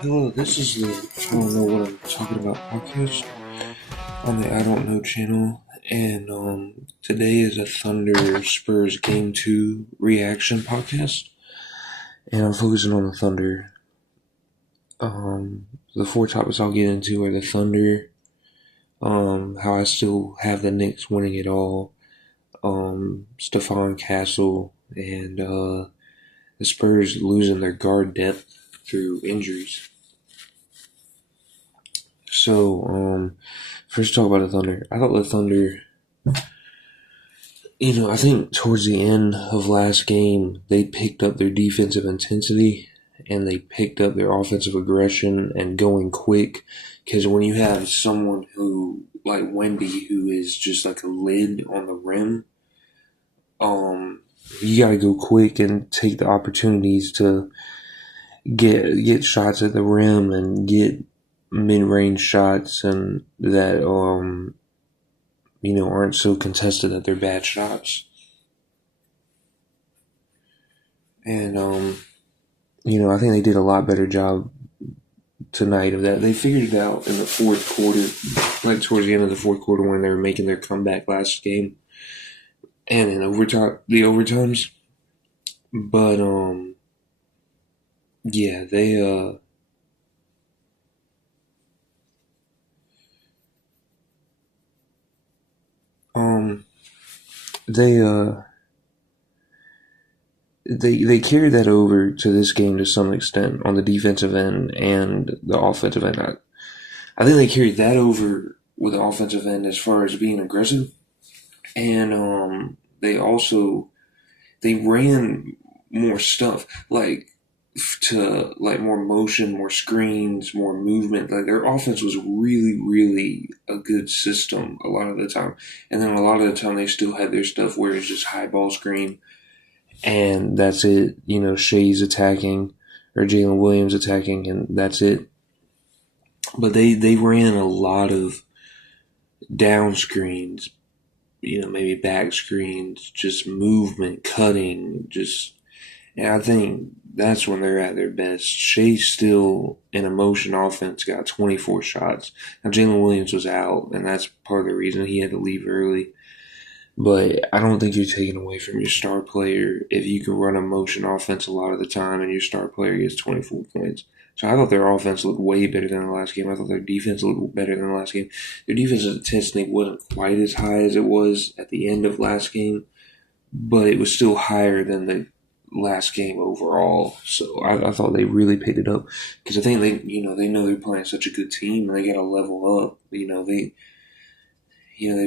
Hello, this is the I don't know what I'm talking about podcast on the I don't know channel, and today is a Thunder Spurs Game 2 reaction podcast, and I'm focusing on the Thunder. The four topics I'll get into are the Thunder, how I still have the Knicks winning it all, Stefon Castle, and the Spurs losing their guard depth through injuries. So, first talk about the Thunder. I thought the Thunder, I think towards the end of last game, they picked up their defensive intensity and they picked up their offensive aggression and going quick. Because when you have someone who, like Wemby, who is just like a lid on the rim, you got to go quick and take the opportunities to get shots at the rim and get mid-range shots and that aren't so contested that they're bad shots. And I think they did a lot better job tonight of that. They figured it out in the fourth quarter, like towards the end of the fourth quarter when they were making their comeback last game, and in the overtimes. But yeah, um they they carried that over to this game to some extent on the defensive end and the offensive end. I think they carried that over with the offensive end as far as being aggressive, and they ran more stuff like more motion, more screens, more movement. Like their offense was really, really a good system a lot of the time, and then a lot of the time they still had their stuff where it's just high ball screen and that's it. Shea's attacking or Jalen Williams attacking, and that's it. But they ran a lot of down screens, maybe back screens, just movement, cutting, and I think that's when they're at their best. Shea still in a motion offense got 24 shots. Now Jalen Williams was out, and that's part of the reason he had to leave early. But I don't think you're taking away from your star player if you can run a motion offense a lot of the time and your star player gets 24 points. So I thought their offense looked way better than the last game. I thought their defense looked better than the last game. Their defensive intensity wasn't quite as high as it was at the end of last game, but it was still higher than the last game overall. So I thought they really picked it up because I think they know they're playing such a good team and they got to level up. They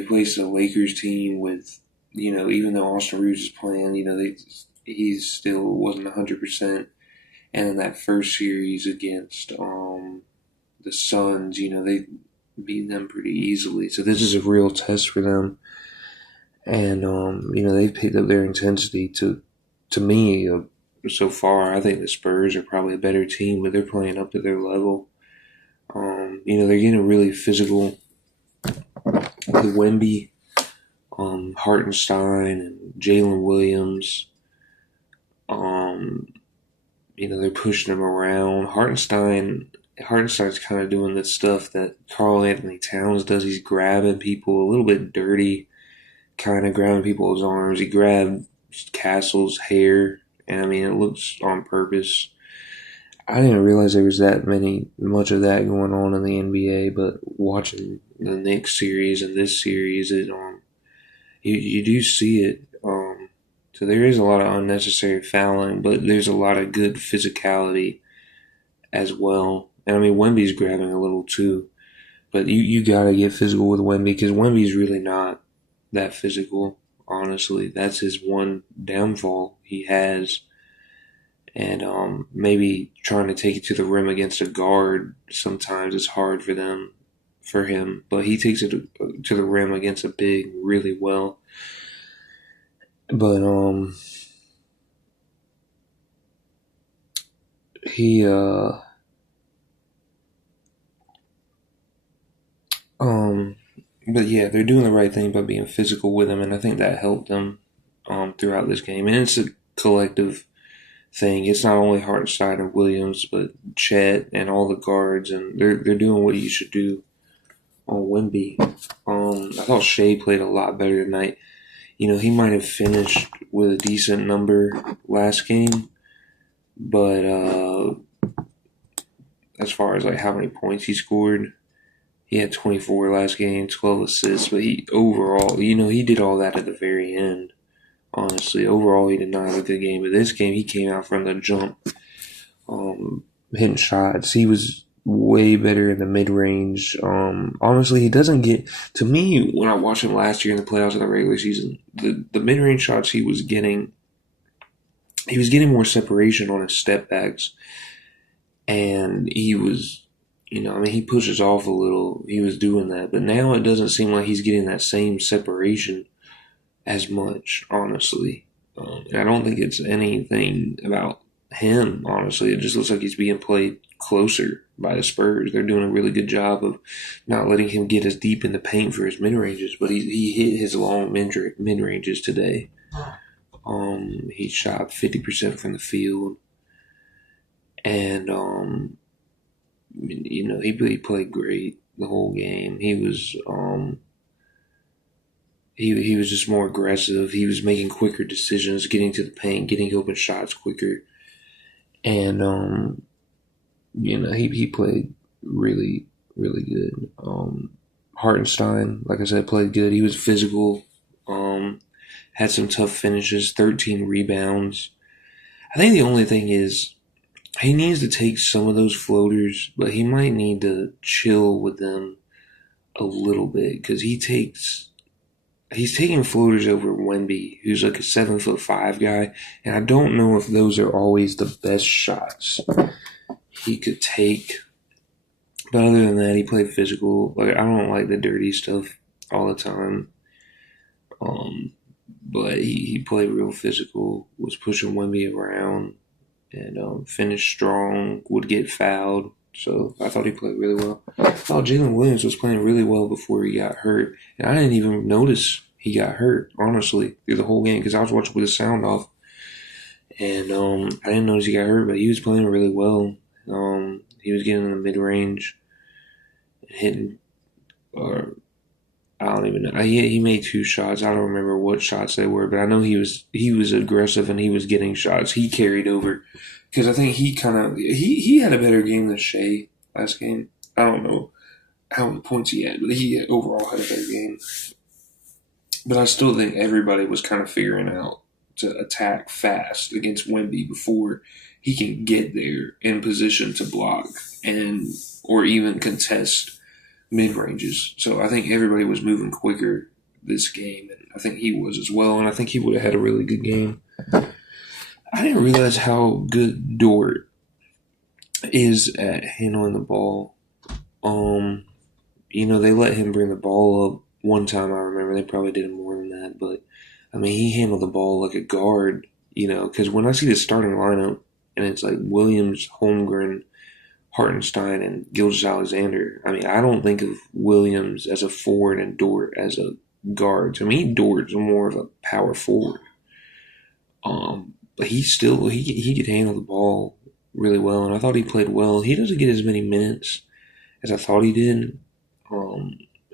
faced a Lakers team with, even though Austin Reeves is playing, he still wasn't 100%. And in that first series against the Suns, they beat them pretty easily. So this is a real test for them. And they've picked up their intensity to me so far. I think the Spurs are probably a better team, but they're playing up to their level. They're getting really physical with Wemby, Hartenstein, and Jalen Williams. They're pushing him around. Hartenstein's kind of doing the stuff that Karl Anthony Towns does. He's grabbing people a little bit dirty, kind of grabbing people's arms. He grabbed Castle's hair, and it looks on purpose. I didn't realize there was much of that going on in the NBA, but watching the Knicks series and this series, you do see it. So there is a lot of unnecessary fouling, but there's a lot of good physicality as well. And Wemby's grabbing a little too, but you gotta get physical with Wemby because Wemby's really not that physical. Honestly, that's his one downfall he has. And maybe trying to take it to the rim against a guard sometimes is hard for him. But he takes it to the rim against a big really well. But he but yeah, they're doing the right thing by being physical with him, and I think that helped them throughout this game. And it's a collective thing. It's not only Hartenstein and Williams, but Chet and all the guards, and they're doing what you should do on Wemby. I thought Shea played a lot better tonight. He might have finished with a decent number last game, but as far as like how many points he scored, he had 24 last game, 12 assists, but he overall, he did all that at the very end. Honestly, overall, he did not have a good game. But this game, he came out from the jump, hitting shots. He was way better in the mid range. Honestly, he doesn't get, to me, when I watched him last year in the playoffs in the regular season, the mid range shots he was getting more separation on his step backs, and he was, he pushes off a little. He was doing that, but now it doesn't seem like he's getting that same separation as much, honestly. And I don't think it's anything about him, honestly. It just looks like he's being played closer by the Spurs. They're doing a really good job of not letting him get as deep in the paint for his mid ranges, but he hit his long mid ranges today. He shot 50% from the field, and he played great the whole game. He was just more aggressive. He was making quicker decisions, getting to the paint, getting open shots quicker, and he played really really good. Hartenstein, like I said, played good. He was physical. Had some tough finishes. 13 rebounds. I think the only thing is he needs to take some of those floaters, but he might need to chill with them a little bit because he's taking floaters over Wemby, who's like a 7'5" guy, and I don't know if those are always the best shots he could take. But other than that, he played physical. Like, I don't like the dirty stuff all the time. But he played real physical, was pushing Wemby around, and finished strong, would get fouled. So I thought he played really well. I thought Jalen Williams was playing really well before he got hurt. And I didn't even notice he got hurt, honestly, through the whole game because I was watching with the sound off. And I didn't notice he got hurt, but he was playing really well. He was getting in the mid-range, hitting, or I don't even know. He made 2 shots. I don't remember what shots they were, but I know he was aggressive and he was getting shots. He carried over because I think he had a better game than Shea last game. I don't know how many points he had, but he overall had a better game. But I still think everybody was kind of figuring out to attack fast against Wemby before he can get there in position to block or even contest mid ranges. So I think everybody was moving quicker this game, and I think he was as well. And I think he would have had a really good game. I didn't realize how good Dort is at handling the ball. They let him bring the ball up one time. I remember they probably did more than that, but I mean, he handled the ball like a guard. Because when I see the starting lineup and it's like Williams, Holmgren, Hartenstein, and Gilgeous-Alexander. I mean, I don't think of Williams as a forward and Dort as a guard. To me, Dort's more of a power forward. But he could handle the ball really well, and I thought he played well. He doesn't get as many minutes as I thought he did.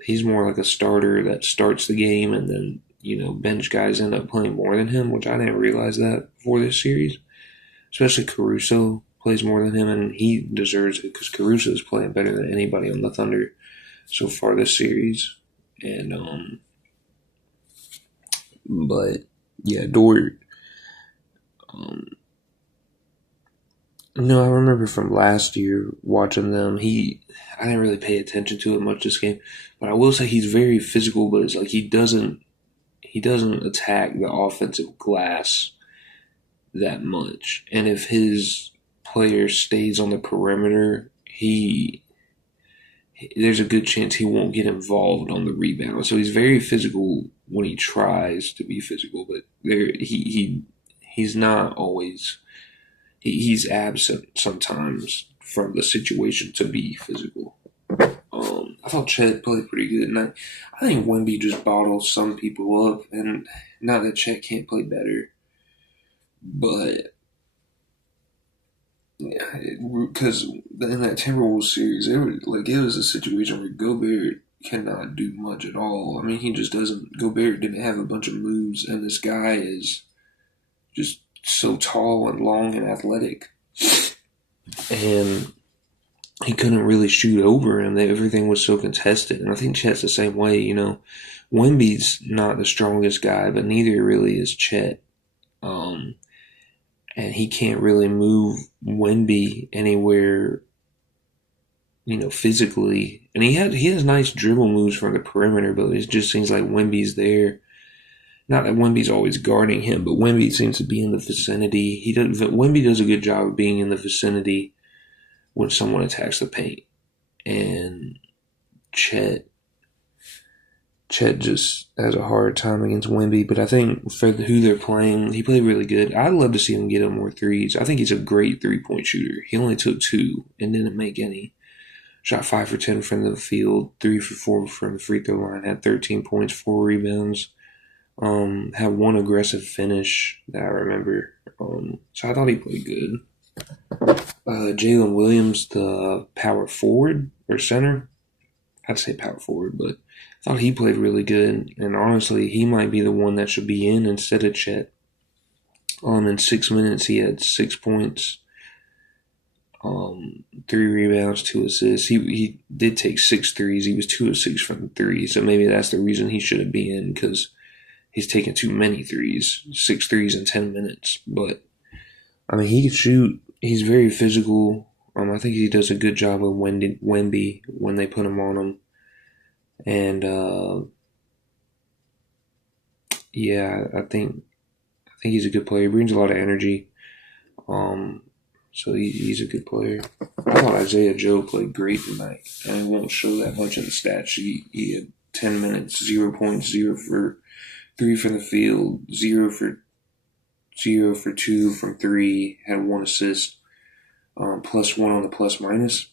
He's more like a starter that starts the game, and then bench guys end up playing more than him, which I didn't realize that before this series. Especially Caruso plays more than him, and he deserves it because Caruso is playing better than anybody on the Thunder so far this series. And but yeah, Dort. No, I remember from last year watching them. I didn't really pay attention to it much this game, but I will say he's very physical. But it's like he doesn't attack the offensive glass that much, and if his player stays on the perimeter, there's a good chance he won't get involved on the rebound. So he's very physical when he tries to be physical, but he's not always. He's absent sometimes from the situation to be physical. I thought Chet played pretty good, and I think Wemby just bottles some people up, and not that Chet can't play better, but Yeah, because in that Timberwolves series, it was a situation where Gobert cannot do much at all. I mean, he just doesn't. Gobert didn't have a bunch of moves, and this guy is just so tall and long and athletic, and he couldn't really shoot over him. Everything was so contested, and I think Chet's the same way. Wemby's not the strongest guy, but neither really is Chet. Um, and he can't really move Wemby anywhere, physically. And he has nice dribble moves from the perimeter, but it just seems like Wemby's there. Not that Wemby's always guarding him, but Wemby seems to be in the vicinity. Wemby does a good job of being in the vicinity when someone attacks the paint. And Chet just has a hard time against Wemby, but I think for who they're playing, he played really good. I'd love to see him get him more threes. I think he's a great 3-point shooter. He only took 2 and didn't make any. Shot 5 for 10 from the field, 3 for 4 from the free throw line, had 13 points, 4 rebounds. Had one aggressive finish that I remember. So I thought he played good. Jalen Williams, the power forward or center, I'd say power forward, but I thought he played really good. And honestly, he might be the one that should be in instead of Chet. In 6 minutes, he had 6 points, 3 rebounds, 2 assists. He did take 6 threes. He was 2 of 6 from 3, so maybe that's the reason he shouldn't be in, because he's taking too many threes. 6 threes in 10 minutes. But I mean, he can shoot. He's very physical. I think he does a good job of Wemby when they put him on him. And yeah, I think he's a good player. He brings a lot of energy. So he's a good player. I thought Isaiah Joe played great tonight. And it won't show that much in the stat sheet. He had 10 minutes, 0 points, 0 for 3 from the field, 0 for 2 from 3, had 1 assist, +1 on the plus minus.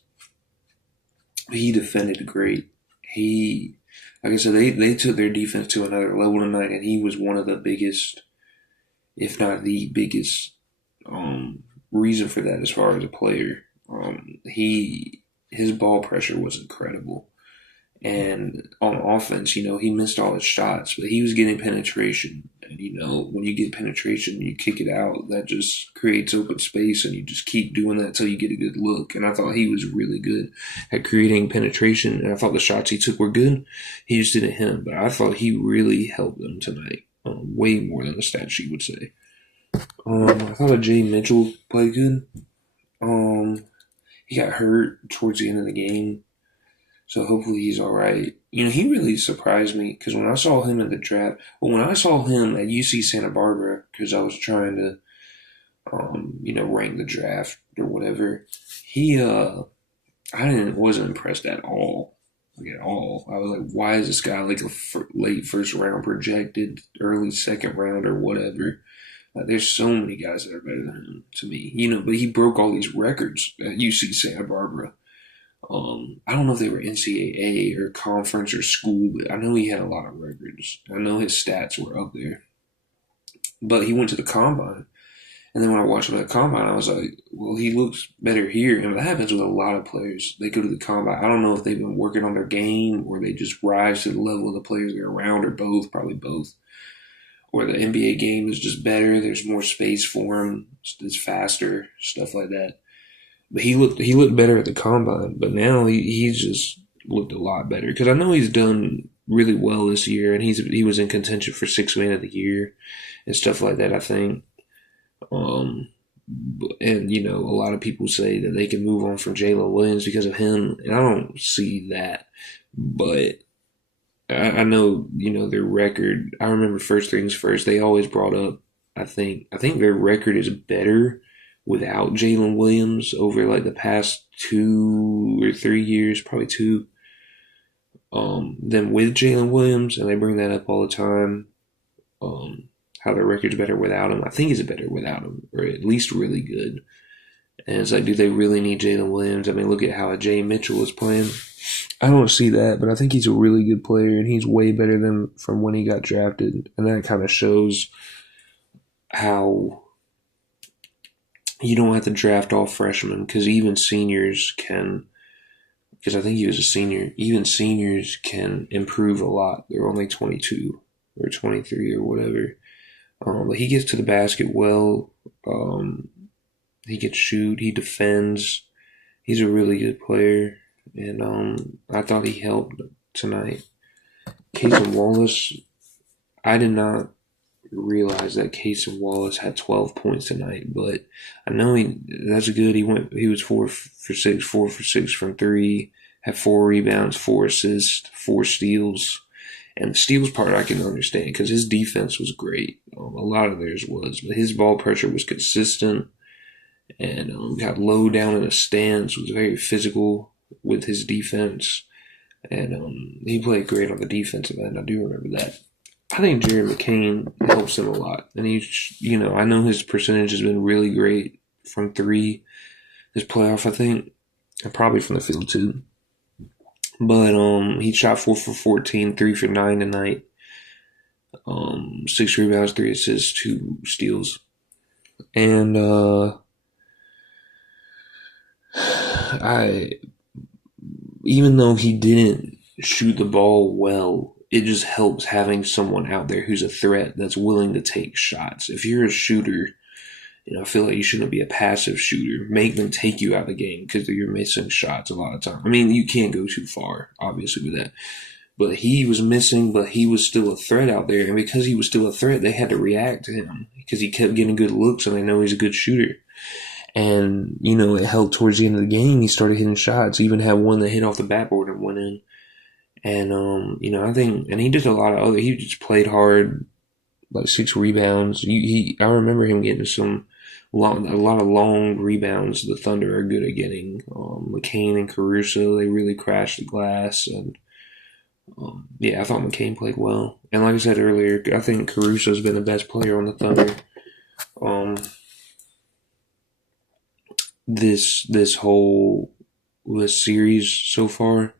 He defended great. Like I said, they took their defense to another level tonight, and he was one of the biggest, if not the biggest, reason for that as far as a player. His ball pressure was incredible. And on offense, he missed all his shots, but he was getting penetration. And, when you get penetration, you kick it out. That just creates open space, and you just keep doing that until you get a good look. And I thought he was really good at creating penetration, and I thought the shots he took were good. He just didn't hit them, but I thought he really helped them tonight, way more than the stat sheet would say. I thought Jay Mitchell played good. He got hurt towards the end of the game. So hopefully he's all right. He really surprised me because when I saw him in the draft, when I saw him at UC Santa Barbara, because I was trying to, rank the draft or whatever, I wasn't impressed at all. Like at all. I was like, why is this guy like a late first round projected, early second round or whatever? There's so many guys that are better than him to me, but he broke all these records at UC Santa Barbara. I don't know if they were NCAA or conference or school, but I know he had a lot of records. I know his stats were up there. But he went to the combine. And then when I watched him at the combine, I was like, well, he looks better here. And that happens with a lot of players. They go to the combine. I don't know if they've been working on their game or they just rise to the level of the players they're around, or both, probably both. Or the NBA game is just better. There's more space for him. It's faster, stuff like that. But he looked better at the combine, but now he's just looked a lot better, because I know he's done really well this year, and he was in contention for 6th man of the year and stuff like that, I think. And a lot of people say that they can move on from Jalen Williams because of him, and I don't see that. But I know their record. I remember First Things First. They always brought up. I think their record is better without Jalen Williams over like the past 2 or 3 years, probably 2, than with Jalen Williams, and they bring that up all the time. How their record's better without him. I think it's better without him, or at least really good. And it's like, do they really need Jalen Williams? I mean, look at how Jay Mitchell is playing. I don't see that, but I think he's a really good player, and he's way better than from when he got drafted. And that kind of shows how you don't have to draft all freshmen because even seniors can. Because I think he was a senior. Even seniors can improve a lot. They're only 22 or 23 or whatever. But he gets to the basket well. He can shoot. He defends. He's a really good player, and I thought he helped tonight. Casey Wallace, I did not realize that Casey Wallace had 12 points tonight, but I know that's good. He was 4 for 6, 4 for 6 from three, had 4 rebounds, 4 assists, 4 steals. And the steals part I can understand because his defense was great. A lot of theirs was, but his ball pressure was consistent and got low down in the stance, was very physical with his defense. And he played great on the defensive end. I do remember that. I think Jared McCain helps him a lot. And I know his percentage has been really great from three this playoff, I think. And probably from the field too. But he shot 4 for 14, 3 for 9 tonight. 6 rebounds, 3 assists, 2 steals. And even though he didn't shoot the ball well, it just helps having someone out there who's a threat that's willing to take shots. If you're a shooter, I feel like you shouldn't be a passive shooter. Make them take you out of the game because you're missing shots a lot of time. I mean, you can't go too far, obviously, with that. But he was missing, but he was still a threat out there. And because he was still a threat, they had to react to him because he kept getting good looks and they know he's a good shooter. And, it helped towards the end of the game. He started hitting shots. He even had one that hit off the backboard and went in. And, I think, and he did a lot of other, he just played hard, like 6 rebounds. I remember him getting a lot of long rebounds. The Thunder are good at getting. McCain and Caruso, they really crashed the glass. And, I thought McCain played well. And like I said earlier, I think Caruso's been the best player on the Thunder. This series so far.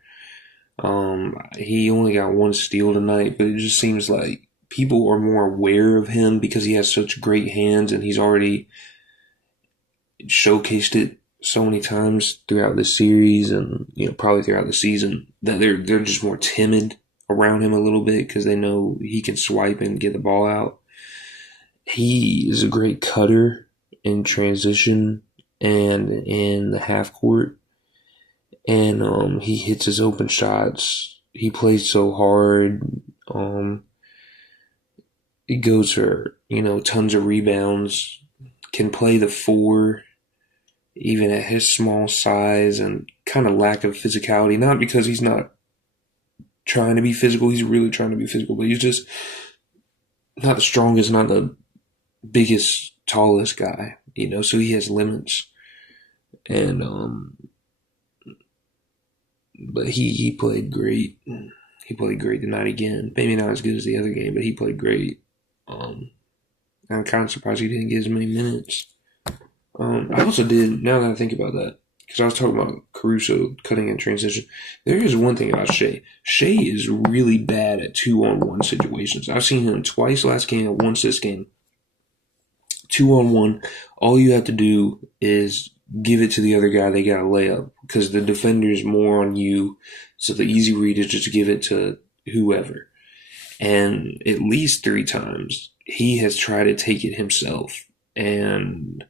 He only got 1 steal tonight, but it just seems like people are more aware of him because he has such great hands and he's already showcased it so many times throughout the series and probably throughout the season that they're just more timid around him a little bit because they know he can swipe and get the ball out. He is a great cutter in transition and in the half court. And he hits his open shots. He plays so hard. He goes for, tons of rebounds. Can play the 4, even at his small size and kind of lack of physicality. Not because he's not trying to be physical. He's really trying to be physical. But he's just not the strongest, not the biggest, tallest guy. So he has limits. And, but he played great. He played great tonight again. Maybe not as good as the other game, but he played great. I'm kind of surprised he didn't get as many minutes. I also did, now that I think about that, because I was talking about Caruso cutting in transition. There is one thing about Shea. Shea is really bad at 2-on-1 situations. I've seen him twice last game and once this game. 2-on-1, all you have to do is give it to the other guy. They got a layup because the defender is more on you. So the easy read is just to give it to whoever. And at least 3 times he has tried to take it himself. And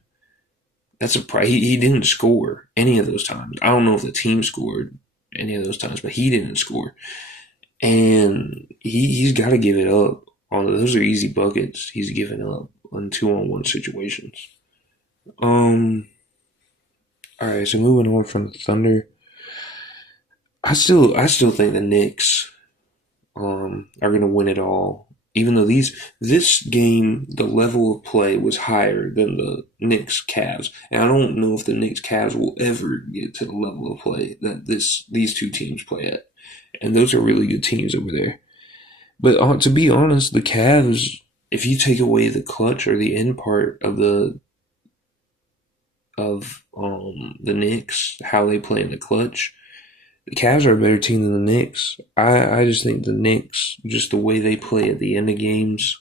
that's he didn't score any of those times. I don't know if the team scored any of those times, but he didn't score. And he's got to give it up. Those are easy buckets he's giving up on 2-on-1 situations. Alright, so moving on from the Thunder. I still think the Knicks are gonna win it all. Even though this game, the level of play was higher than the Knicks Cavs. And I don't know if the Knicks Cavs will ever get to the level of play that these two teams play at. And those are really good teams over there. But to be honest, the Cavs, if you take away the clutch or the end part of the Knicks, how they play in the clutch, the Cavs are a better team than the Knicks. I just think the Knicks, just the way they play at the end of games,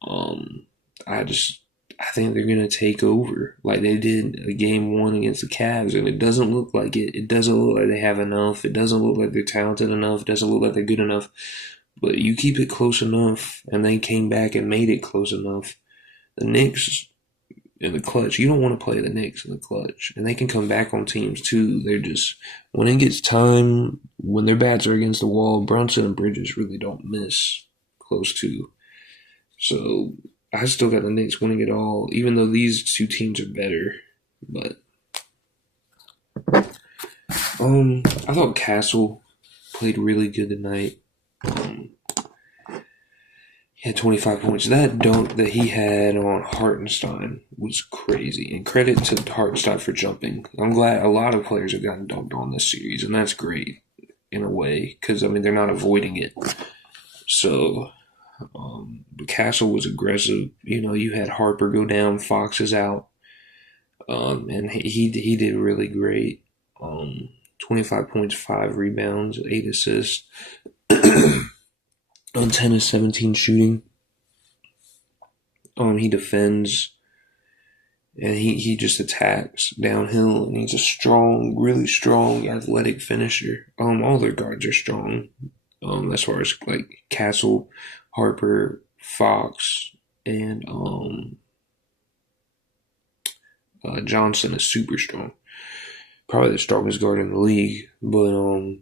I I think they're going to take over like they did a game one against the Cavs, and it doesn't look like it. It doesn't look like they have enough. It doesn't look like they're talented enough. It doesn't look like they're good enough. But you keep it close enough, and they came back and made it close enough. The Knicks in the clutch, you don't want to play the Knicks in the clutch. And they can come back on teams too. They're just, when it gets time, when their bats are against the wall, Brunson and Bridges really don't miss close to. So I still got the Knicks winning it all, even though these two teams are better. But I thought Castle played really good tonight. He had 25 points. That dunk that he had on Hartenstein was crazy. And credit to Hartenstein for jumping. I'm glad a lot of players have gotten dunked on this series, and that's great in a way because, I mean, they're not avoiding it. So, Castle was aggressive. You know, you had Harper go down, Fox is out. And he did really great. 25 points, 5 rebounds, 8 assists. On 10 of 17 shooting. He defends and he just attacks downhill, and he's a strong, really strong, athletic finisher. All their guards are strong. As far as like Castle, Harper, Fox, and Johnson is super strong. Probably the strongest guard in the league. But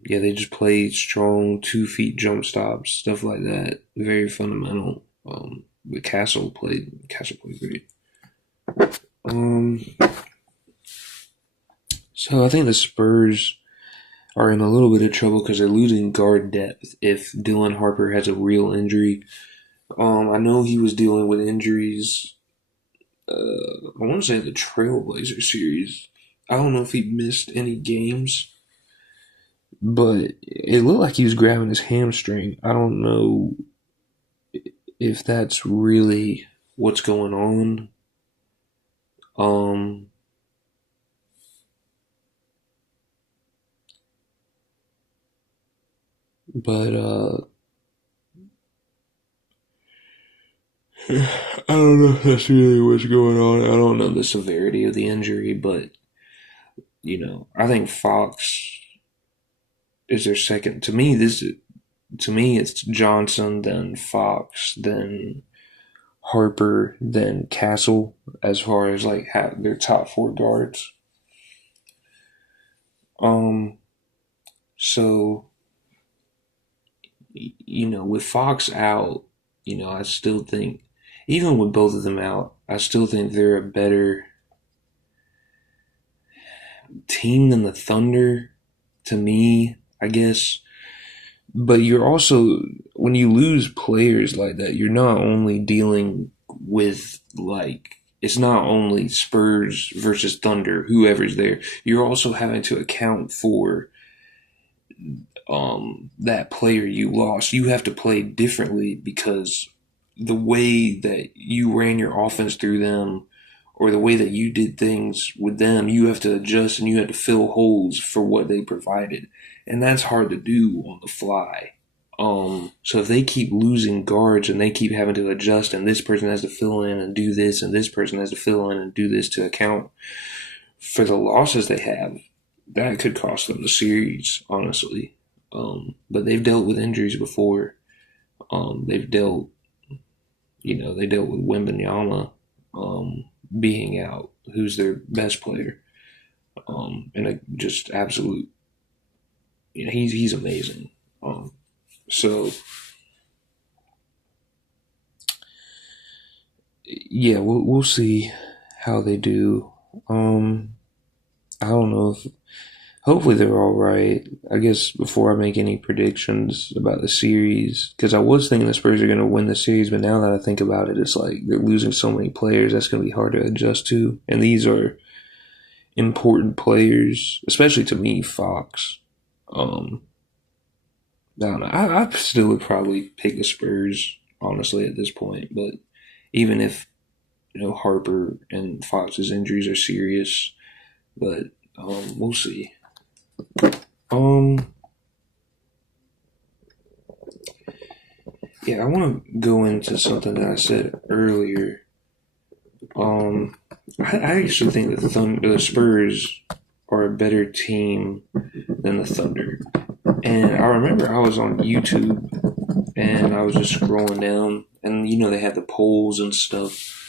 yeah, they just played strong 2 feet jump stops, stuff like that. Very fundamental. But Castle played great. So I think the Spurs are in a little bit of trouble because they're losing guard depth if Dylan Harper has a real injury. I know he was dealing with injuries. I want to say the Trailblazer series. I don't know if he missed any games, but it looked like he was grabbing his hamstring. I don't know if that's really what's going on. But I don't know if that's really what's going on. I don't know the severity of the injury, but you know, I think Fox is their second. To me, it's Johnson, then Fox, then Harper, then Castle, as far as like their top 4 guards. So you know, with Fox out, you know, I still think, even with both of them out, I still think they're a better team than the Thunder, to me, I guess. But you're also, when you lose players like that, you're not only dealing with, like, it's not only Spurs versus Thunder, whoever's there. You're also having to account for that player you lost. You have to play differently because the way that you ran your offense through them, or the way that you did things with them, you have to adjust and you have to fill holes for what they provided. And that's hard to do on the fly. So if they keep losing guards and they keep having to adjust, and this person has to fill in and do this, and this person has to fill in and do this to account for the losses they have, that could cost them the series, honestly. But they've dealt with injuries before. They've dealt, they dealt with Wembanyama being out, who's their best player, and a just absolute. He's amazing. So yeah, we'll see how they do. I don't know if. Hopefully they're all right. I guess before I make any predictions about the series, because I was thinking the Spurs are going to win the series, but now that I think about it, it's like they're losing so many players that's going to be hard to adjust to. And these are important players, especially to me, Fox. I don't know. I still would probably pick the Spurs, honestly, at this point. But even if, Harper and Fox's injuries are serious, but we'll see. Yeah, I want to go into something that I said earlier I actually think the Spurs are a better team than the Thunder. And I remember I was on YouTube and I was just scrolling down, and they had the polls and stuff.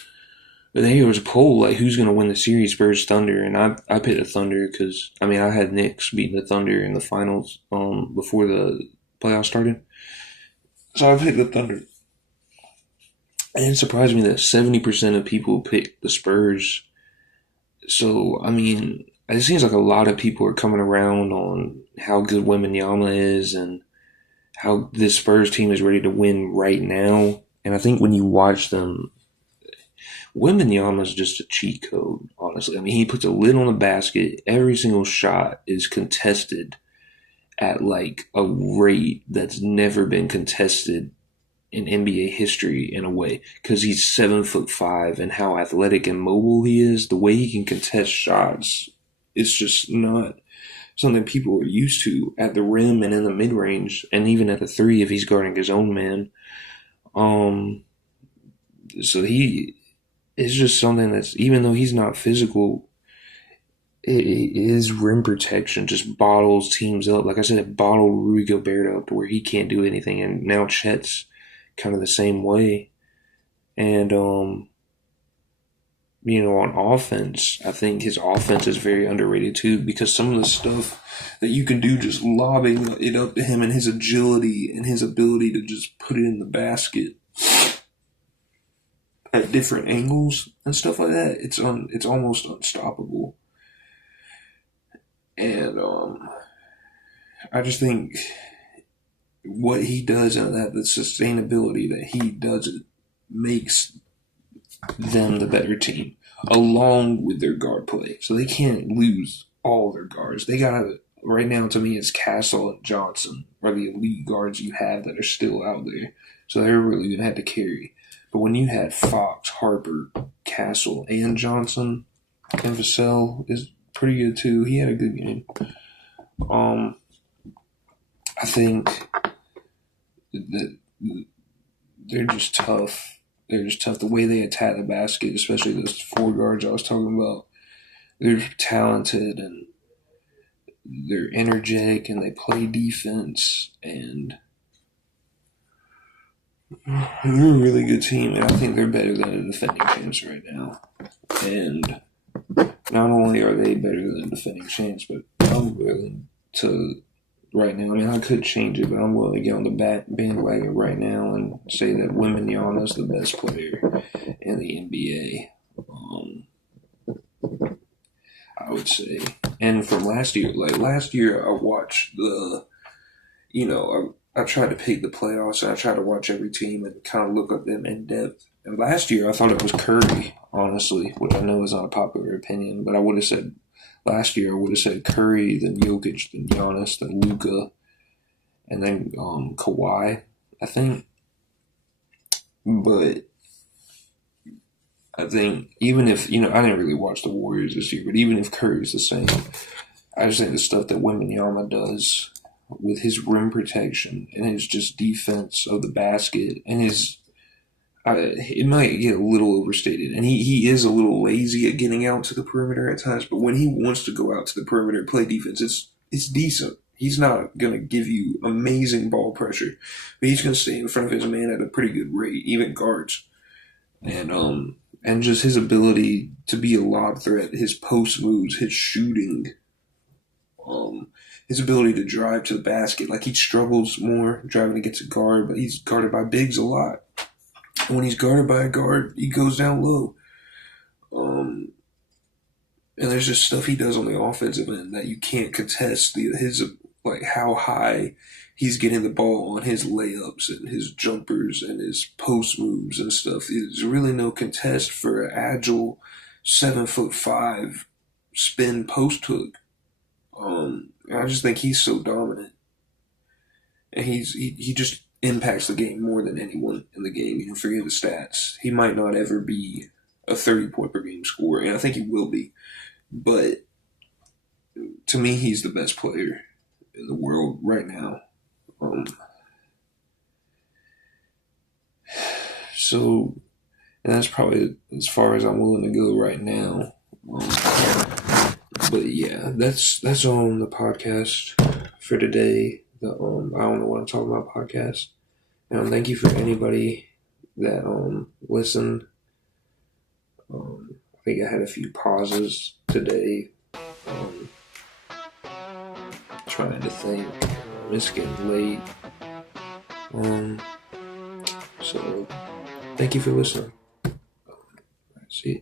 But then there was a poll like who's going to win the series, Spurs Thunder, and I picked the Thunder because I had Knicks beating the Thunder in the finals before the playoffs started, so I picked the Thunder. And it surprised me that 70% of people picked the Spurs. So it seems like a lot of people are coming around on how good Wembanyama is and how this Spurs team is ready to win right now. And I think when you watch them, Wembanyama is just a cheat code, honestly. He puts a lid on the basket. Every single shot is contested at like a rate that's never been contested in NBA history in a way, because he's 7'5" and how athletic and mobile he is. The way he can contest shots, it's just not something people are used to at the rim and in the mid range, and even at the three if he's guarding his own man. So he is just something that's, even though he's not physical, his rim protection just bottles teams up. Like I said, it bottled Rudy Gobert up to where he can't do anything, and now Chet's kind of the same way. And on offense, I think his offense is very underrated too, because some of the stuff that you can do just lobbing it up to him, and his agility and his ability to just put it in the basket at different angles and stuff like that, it's almost unstoppable. And I just think what he does and the sustainability that he does it makes them the better team, along with their guard play. So they can't lose all their guards. They got, right now, to me, it's Castle and Johnson are the elite guards you have that are still out there. So they're really going to have to carry. But when you had Fox, Harper, Castle, and Johnson, and Vassell is pretty good too. He had a good game. I think that they're just tough. They're just tough. The way they attack the basket, especially those four guards I was talking about, they're talented and they're energetic and they play defense, and they're a really good team. And I think they're better than the defending champs right now. And not only are they better than the defending champs, but I'm willing to, right now, I could change it, but I'm willing to get on the bandwagon right now and say that Wembanyama is the best player in the NBA. I would say. And from last year, I watched I tried to pick the playoffs, and I tried to watch every team and kind of look at them in depth. And last year, I thought it was Curry, honestly, which I know is not a popular opinion, but last year I would have said Curry, then Jokic, then Giannis, then Luka, and then Kawhi, I think. But I think even if, I didn't really watch the Warriors this year, but even if Curry's the same, I just think the stuff that Wembanyama does with his rim protection and his just defense of the basket and it might get a little overstated. And he is a little lazy at getting out to the perimeter at times, but when he wants to go out to the perimeter and play defense, it's decent. He's not going to give you amazing ball pressure, but he's going to stay in front of his man at a pretty good rate, even guards. And just his ability to be a lob threat, his post moves, his shooting, his ability to drive to the basket. Like, he struggles more driving to get to guard, but he's guarded by bigs a lot. And when he's guarded by a guard, he goes down low. And there's just stuff he does on the offensive end that you can't contest. How high he's getting the ball on his layups and his jumpers and his post moves and stuff. There's really no contest for an agile 7'5" spin post hook. I just think he's so dominant, and he just impacts the game more than anyone in the game. You can forget the stats. He might not ever be a 30-point per game scorer, and I think he will be. But to me, he's the best player in the world right now. So and that's probably as far as I'm willing to go right now. But yeah, that's on the podcast for today. The I don't know what I'm talking about podcast. Thank you for anybody that listened. I think I had a few pauses today. Trying to think. It's getting late. So thank you for listening. See you.